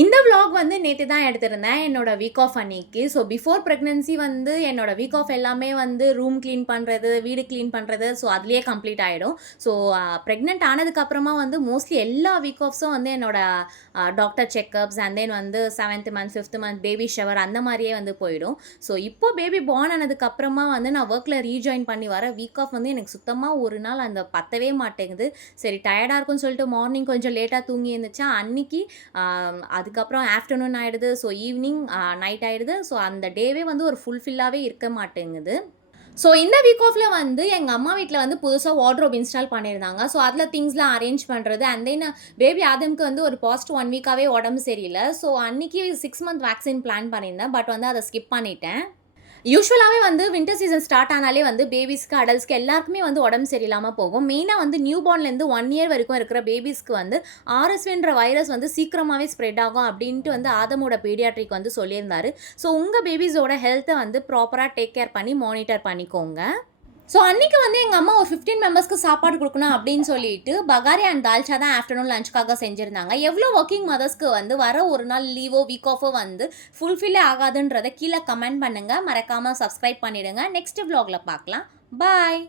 இந்த விளாக் வந்து நேத்து தான் எடுத்திருந்தேன். என்னோட வீக் ஆஃப் அன்னைக்கு. ஸோ பிஃபோர் பிரெக்னன்சி வந்து என்னோட வீக் ஆஃப் எல்லாமே வந்து ரூம் கிளீன் பண்றது, வீடு கிளீன் பண்றது, ஸோ அதிலேயே கம்ப்ளீட் ஆயிடும். ஸோ பிரெக்னன்ட் ஆனதுக்கப்புறமா வந்து மோஸ்ட்லி எல்லா வீக் ஆஃப்ஸும் வந்து என்னோட டாக்டர் செக்கப்ஸ் அண்ட் தென் வந்து 7th month, 5th month baby shower அந்த மாரியே வந்து போயிடும். ஸோ இப்போ பேபி பார்ன் ஆனதுக்கப்புறமா வந்து நான் ஒர்க்ல ரீஜாயின் பண்ணி வர வீக் ஆஃப் வந்து எனக்கு சுத்தமா ஒரு நாள் அந்த பத்தவே மாட்டேங்குது. சரி டயர்டா இருக்குன்னு சொல்லிட்டு மார்னிங் கொஞ்சம் லேட்டா தூங்கி எந்திரிச்சேன். அன்னைக்கு அதுக்கப்புறம் ஆஃப்டர்நூன் ஆயிடுது. ஸோ ஈவினிங் நைட் ஆயிடுது. ஸோ அந்த டேவே வந்து ஒரு ஃபுல்ஃபில்லாவே இருக்க மாட்டேங்குது. ஸோ இந்த வீக் ஆஃப்ல வந்து எங்க அம்மா வீட்ல வந்து புதுசா வார்ட்ரோப் இன்ஸ்டால் பண்ணியிருந்தாங்க. ஸோ அதில திங்ஸ்லாம் அரேஞ்ச் பண்றது அண்ட் தென் பேபி ஆதம்க்கு வந்து ஒரு பாஸ்ட் 1 வீக்காவே உடம்பு சரியில்ல. ஸோ அன்னைக்கு 6 மந்த் வேக்சின் பிளான் பண்ணியிருந்தேன். பட் வந்து அத ஸ்கிப் பண்ணிட்டேன். யூசுவலாவே வந்து வின்டர் சீசன் ஸ்டார்ட் ஆனாலே வந்து பேபீஸ்க்கு, அடல்ட்ஸ்க்கு எல்லாருக்குமே வந்து உடம்பு சரியில்லாம போகும். மெயினா வந்து நியூ பார்ன்லேருந்து 1 இயர் வரைக்கும் இருக்கிற பேபீஸ்க்கு வந்து ஆர்எஸ்வின்ற வைரஸ் வந்து சீக்கிரமாவே ஸ்ப்ரெட் ஆகும் அப்டின்ட்டு வந்து ஆதமோட பீடியாட்ரிக் வந்து சொல்லியிருந்தாரு. ஸோ உங்க பேபீஸோட ஹெல்த்த வந்து ப்ராப்பரா டேக் கேர் பண்ணி மானிட்டர் பண்ணிக்கோங்க. ஸோ அன்னைக்கு வந்து எங்க அம்மா ஒரு 15 மெம்பர்ஸ்க்கு சாப்பாடு குடுக்கணும் அப்படின்னு சொல்லிட்டு, பகாரி அண்ட் தால்ச்சா தான் ஆஃப்டர்நூன் லஞ்சுக்காக செஞ்சிருந்தாங்க. எவ்ளோ வொர்க்கிங் மதர்ஸ்க்கு வந்து வர ஒரு நாள் லீவோ, வீக் ஆஃபோ வந்து ஃபுல்ஃபில்லே ஆகாதுன்றத கீழ கமெண்ட் பண்ணுங்க. மறக்காம சப்ஸ்கிரைப் பண்ணிடுங்க. நெக்ஸ்ட் விளாக்ல பார்க்கலாம். பாய்.